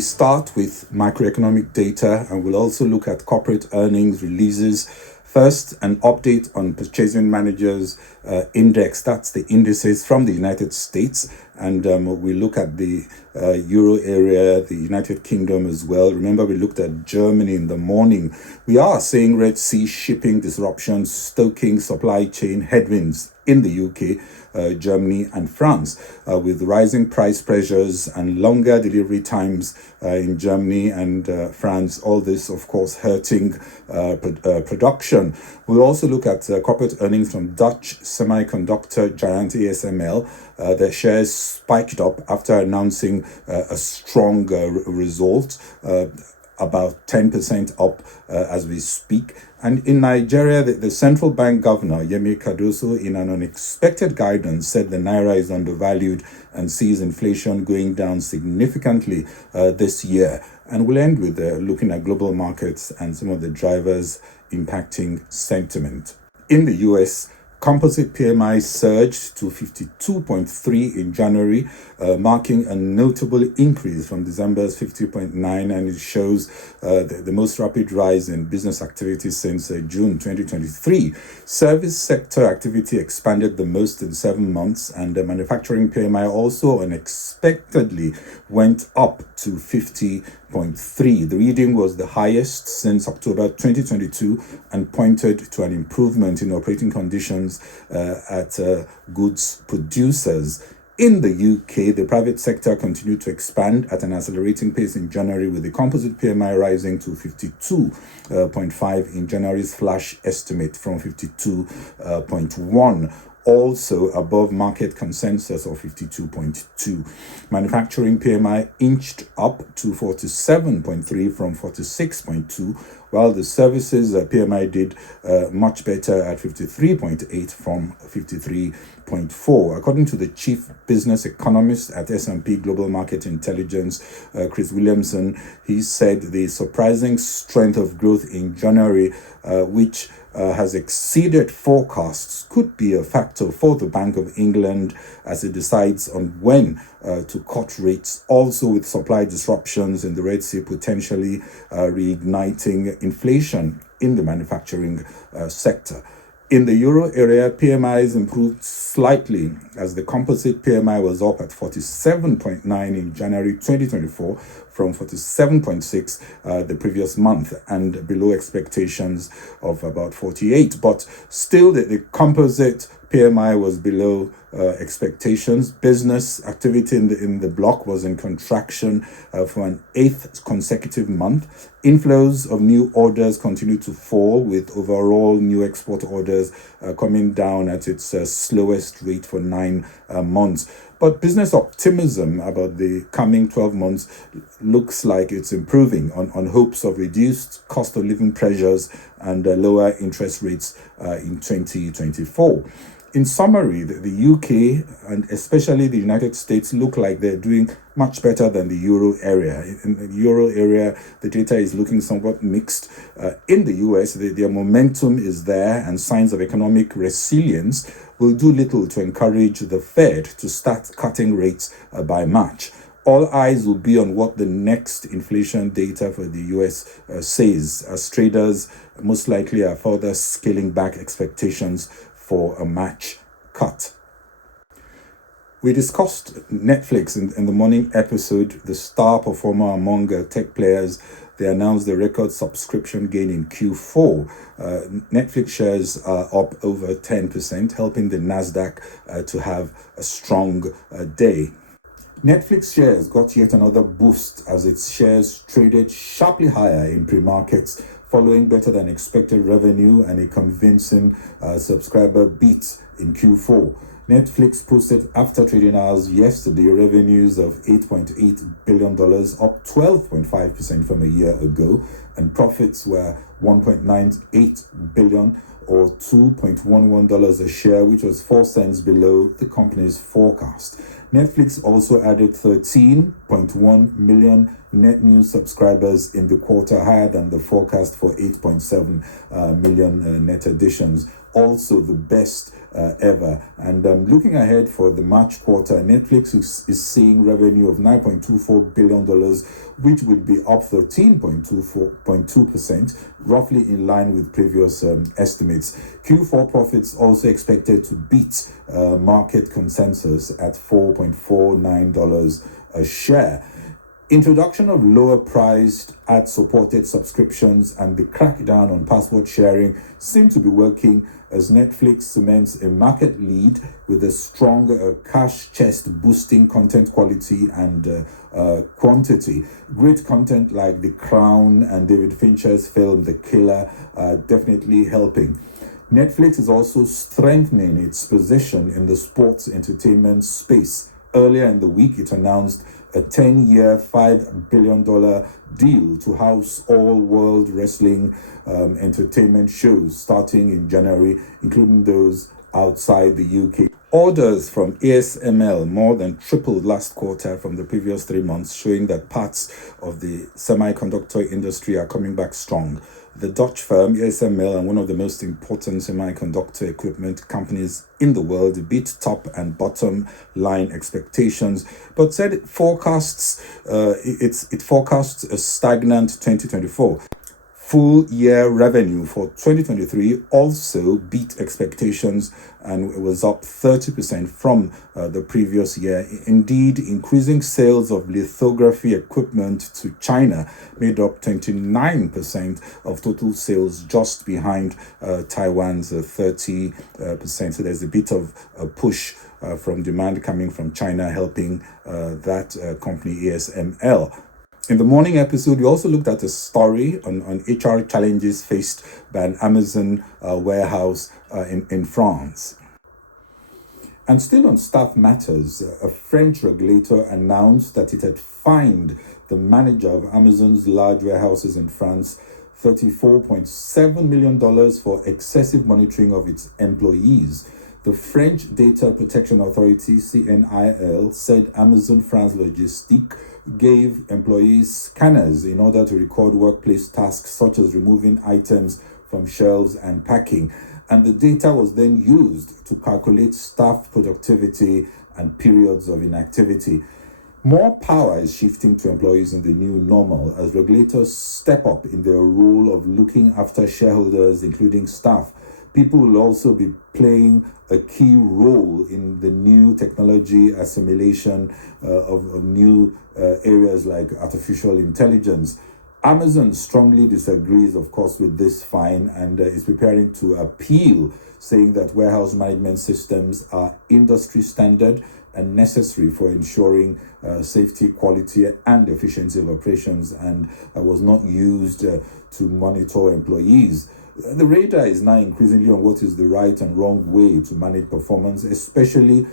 we start with macroeconomic data, and we'll also look at corporate earnings releases. First, an update on Purchasing Managers Index. That's the indices from the United States. And we look at the Euro area, the United Kingdom as well. Remember, we looked at Germany in the morning. We are seeing Red Sea shipping disruptions, stoking supply chain headwinds in the UK, Germany and France, with rising price pressures and longer delivery times in Germany and France. All this, of course, hurting production. We'll also look at corporate earnings from Dutch semiconductor giant ASML. Their shares spiked up after announcing a strong result, about 10% up as we speak. And in Nigeria, the central bank governor, Yemi Cardoso, in an unexpected guidance, said the naira is undervalued and sees inflation going down significantly this year. And we'll end with looking at global markets and some of the drivers impacting sentiment. In the US, composite PMI surged to 52.3 in January, marking a notable increase from December's 50.9, and it shows the most rapid rise in business activity since June 2023. Service sector activity expanded the most in 7 months, and the manufacturing PMI also unexpectedly went up to 50.3. The reading was the highest since October 2022 and pointed to an improvement in operating conditions at goods producers. In the UK, the private sector continued to expand at an accelerating pace in January, with the composite PMI rising to 52.5 in January's flash estimate from 52.1. Also above market consensus of 52.2. Manufacturing PMI inched up to 47.3 from 46.2, while the services PMI did much better at 53.8 from 53.4. According to the chief business economist at S&P Global Market Intelligence, Chris Williamson, he said the surprising strength of growth in January, which has exceeded forecasts, could be a factor for the Bank of England as it decides on when to cut rates. Also, with supply disruptions in the Red Sea potentially reigniting inflation in the manufacturing sector. In the euro area, PMIs improved slightly as the composite PMI was up at 47.9 in January 2024 from 47.6 the previous month, and below expectations of about 48. But still, the composite PMI was below expectations. Business activity in the bloc was in contraction for an 8th consecutive month. Inflows of new orders continued to fall, with overall new export orders coming down at its slowest rate for 9 months. But business optimism about the coming 12 months looks like it's improving on hopes of reduced cost of living pressures and lower interest rates in 2024. In summary, the UK and especially the United States look like they're doing much better than the euro area. In the euro area, the data is looking somewhat mixed. In the US, their momentum is there, and signs of economic resilience will do little to encourage the Fed to start cutting rates by March. All eyes will be on what the next inflation data for the US says, as traders most likely are further scaling back expectations for a March cut. We discussed Netflix in the morning episode, the star performer among tech players. They announced the record subscription gain in Q4. Netflix shares are up over 10%, helping the Nasdaq to have a strong day. Netflix shares got yet another boost as its shares traded sharply higher in pre-markets, following better than expected revenue and a convincing subscriber beat in Q4. Netflix posted after trading hours yesterday revenues of $8.8 billion, up 12.5% from a year ago, and profits were $1.98 billion or $2.11 a share, which was 4 cents below the company's forecast. Netflix also added 13.1 million net new subscribers in the quarter, higher than the forecast for 8.7 million net additions. also the best ever. And looking ahead for the March quarter, Netflix is seeing revenue of $9.24 billion, which would be up 13.2%, roughly in line with previous estimates. Q4 profits also expected to beat market consensus at $4.49 a share. Introduction of lower-priced ad-supported subscriptions and the crackdown on password sharing seem to be working as Netflix cements a market lead with a strong cash chest boosting content quality and quantity. Great content like The Crown and David Fincher's film The Killer are definitely helping. Netflix is also strengthening its position in the sports entertainment space. Earlier in the week, it announced a 10-year, $5 billion deal to house all world wrestling entertainment shows starting in January, including those outside the UK. Orders from ASML more than tripled last quarter from the previous 3 months, showing that parts of the semiconductor industry are coming back strong. The Dutch firm ASML, and one of the most important semiconductor equipment companies in the world, beat top and bottom line expectations, but said it forecasts a stagnant 2024. Full year revenue for 2023 also beat expectations and it was up 30% from the previous year. Indeed, increasing sales of lithography equipment to China made up 29% of total sales, just behind Taiwan's 30%. So there's a bit of a push from demand coming from China, helping that company ASML. In the morning episode, we also looked at a story on HR challenges faced by an Amazon warehouse in France. And still on staff matters, a French regulator announced that it had fined the manager of Amazon's large warehouses in France $34.7 million for excessive monitoring of its employees. The French Data Protection Authority, CNIL, said Amazon France Logistique gave employees scanners in order to record workplace tasks such as removing items from shelves and packing. And the data was then used to calculate staff productivity and periods of inactivity. More power is shifting to employees in the new normal as regulators step up in their role of looking after shareholders, including staff. People will also be playing a key role in the new technology assimilation of new areas like artificial intelligence. Amazon strongly disagrees, of course, with this fine and is preparing to appeal, saying that warehouse management systems are industry standard and necessary for ensuring safety, quality, and efficiency of operations, and was not used to monitor employees. The radar is now increasingly on what is the right and wrong way to manage performance, especially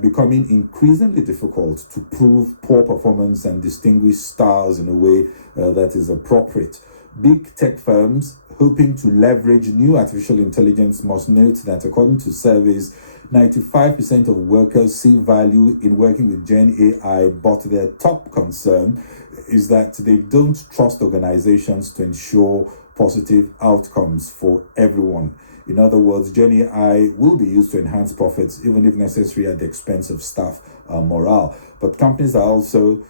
becoming increasingly difficult to prove poor performance and distinguish stars in a way that is appropriate. Big tech firms hoping to leverage new artificial intelligence must note that according to surveys, 95% of workers see value in working with Gen AI, but their top concern is that they don't trust organizations to ensure positive outcomes for everyone. In other words, Gen AI will be used to enhance profits, even if necessary at the expense of staff morale. But companies are also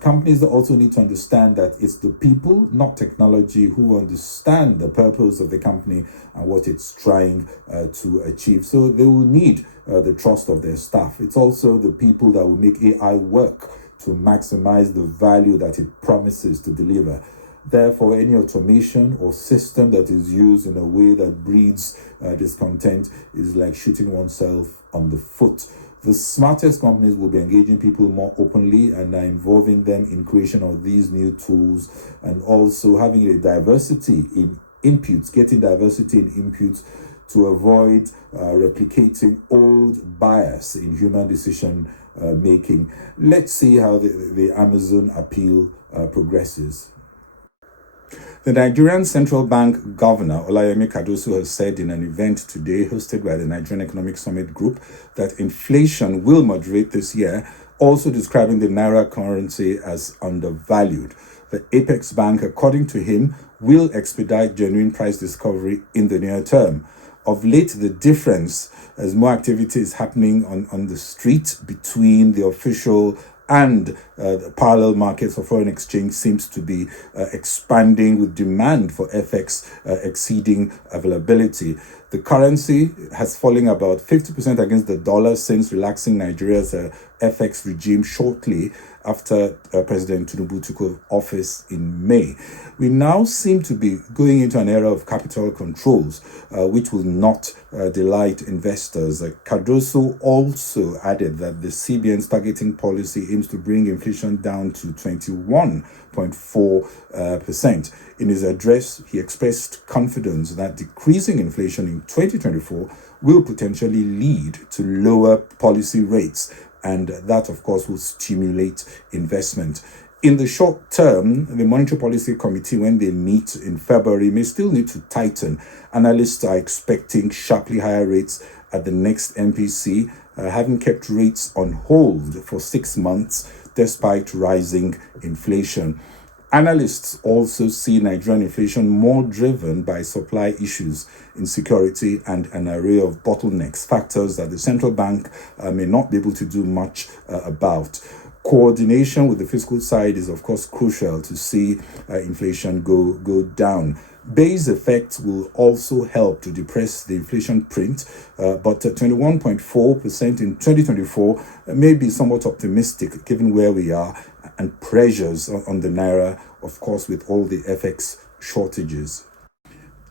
companies also need to understand that it's the people, not technology, who understand the purpose of the company and what it's trying to achieve. So they will need the trust of their staff. It's also the people that will make AI work to maximize the value that it promises to deliver. Therefore, any automation or system that is used in a way that breeds discontent is like shooting oneself on the foot. The smartest companies will be engaging people more openly and are involving them in creation of these new tools, and also having a diversity in inputs, getting diversity in inputs to avoid replicating old bias in human decision making. Let's see how the Amazon appeal progresses. The Nigerian Central Bank Governor, Olayemi Cardoso, has said in an event today hosted by the Nigerian Economic Summit Group that inflation will moderate this year, also describing the naira currency as undervalued. The Apex Bank, according to him, will expedite genuine price discovery in the near term. Of late, the difference as more activity is happening on the street between the official and the parallel markets for foreign exchange seems to be expanding, with demand for FX exceeding availability. The currency has fallen about 50% against the dollar since relaxing Nigeria's FX regime shortly after President Tinubu took office in May. We now seem to be going into an era of capital controls, which will not delight investors. Cardoso also added that the CBN's targeting policy aims to bring inflation down to 21.4%. In his address, he expressed confidence that decreasing inflation in 2024 will potentially lead to lower policy rates, and that, of course, will stimulate investment. In the short term, the Monetary Policy Committee, when they meet in February, may still need to tighten. Analysts are expecting sharply higher rates at the next MPC, having kept rates on hold for 6 months despite rising inflation. Analysts also see Nigerian inflation more driven by supply issues, insecurity, and an array of bottlenecks, factors that the central bank may not be able to do much about. Coordination with the fiscal side is, of course, crucial to see inflation go down. Base effects will also help to depress the inflation print, but 21.4% in 2024 may be somewhat optimistic given where we are and pressures on the naira, of course, with all the FX shortages.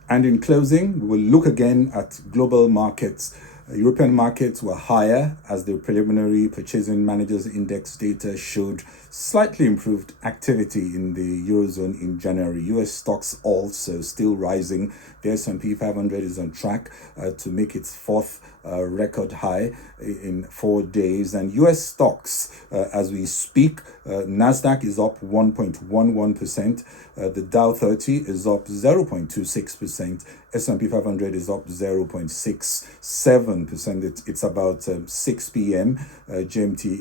And in closing, we will look again at global markets. European markets were higher as the preliminary purchasing managers index data showed slightly improved activity in the Eurozone in January. US stocks also still rising. The S&P 500 is on track to make its fourth record high in 4 days. And US stocks, as we speak, Nasdaq is up 1.11%. The Dow 30 is up 0.26%. S&P 500 is up 0.67%. It's about 6 p.m. GMT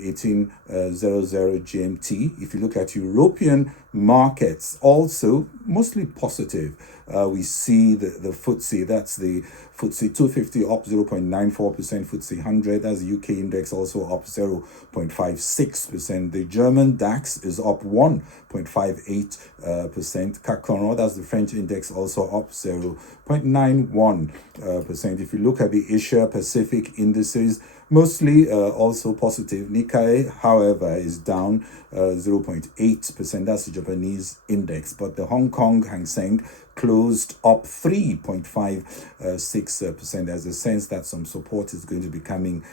18:00 GMT. If you look at European markets, also mostly positive. We see the FTSE, that's the FTSE 250 up 0.94%, FTSE 100, that's the UK index, also up 0.56%. The German DAX is up 1.58%. CAC 40, that's the French index, also up 0.91%. If you look at the Asia Pacific indices, mostly also positive. Nikkei, however, is down 0.8%. That's the Japanese index. But the Hong Kong Hang Seng closed up 3.56%. There's a sense that some support is going to be coming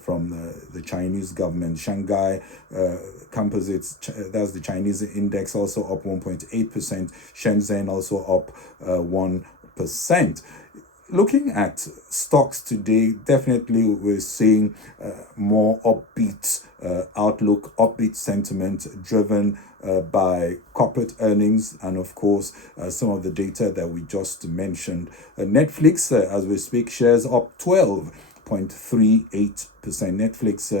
from the Chinese government. Shanghai Composites, that's the Chinese index, also up 1.8%. Shenzhen also up 1%. Looking at stocks today, definitely we're seeing more upbeat outlook, upbeat sentiment driven by corporate earnings and, of course, some of the data that we just mentioned. Netflix, as we speak, shares up 12.38%. Netflix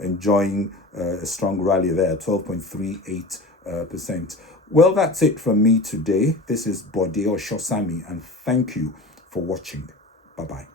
enjoying a strong rally there, 12.38%. Well, that's it from me today. This is Bode Oshosami, and thank you for watching. Bye-bye.